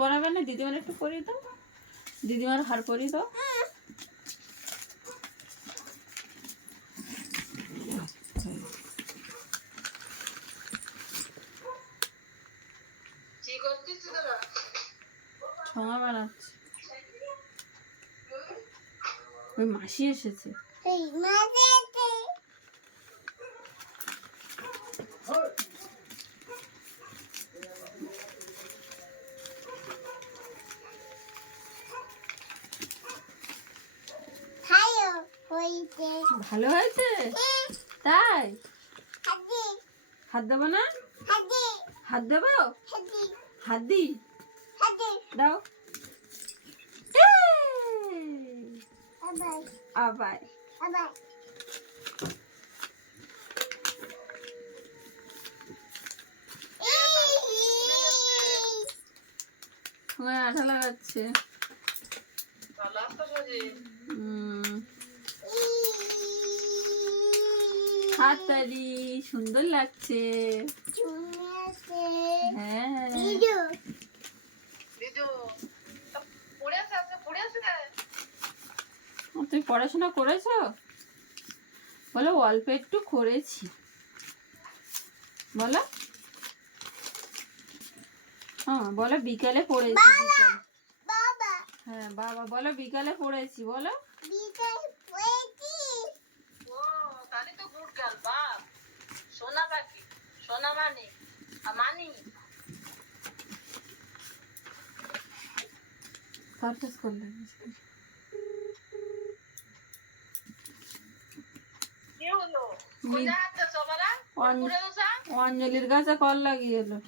পরাবে না? দিদিমার একটু পরিয়ে দাও, দিদিমার হার পরিয়ে দাও। ছোঁয়া বানাচ্ছে। ওই মাসি এসেছে। ভালো হয়েছে তাই? হাত দেবো না? হাত দেবো? হাত দি দাও। আবার আঠা লাগাচ্ছে। হাততালি, সুন্দর লাগছে। হ্যাঁ তুমি পড়াশোনা করেছো? বলো অল্প একটু করেছি, বলো। হ্যাঁ বলো বিকালে পড়েছি। হ্যাঁ বাবা বলো বিকালে পড়েছি, বলো। সোনা পাখি, সোনা মানি মানি কার্টাস করলে অঞ্জলির গাছে কল লাগিয়ে এলো।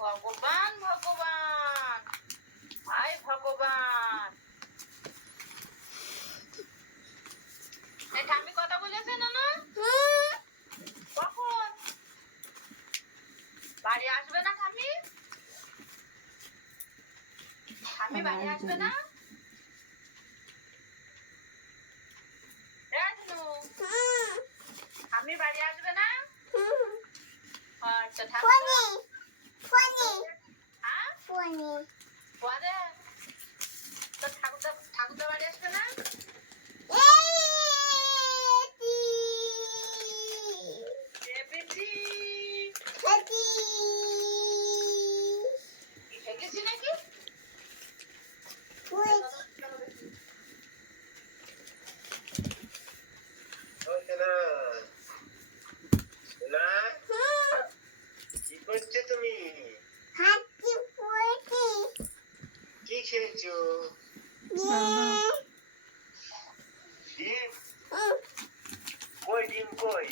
ভগবান ভগবান, হায় ভগবান। ঠাম্মি কথা বলেছে না? কখন বাড়ি আসবে না ঠাম্মি? ঠাম্মি বাড়ি আসবে না? ঠাম্মি বাড়ি আসবে না? আচ্ছা ঠাম্মি পরে তো ঠাকুরদা বাড়ি আসবে না? নাকি কি করছো তুমি? কি খেয়েছো? ডিম? কই ডিম কই?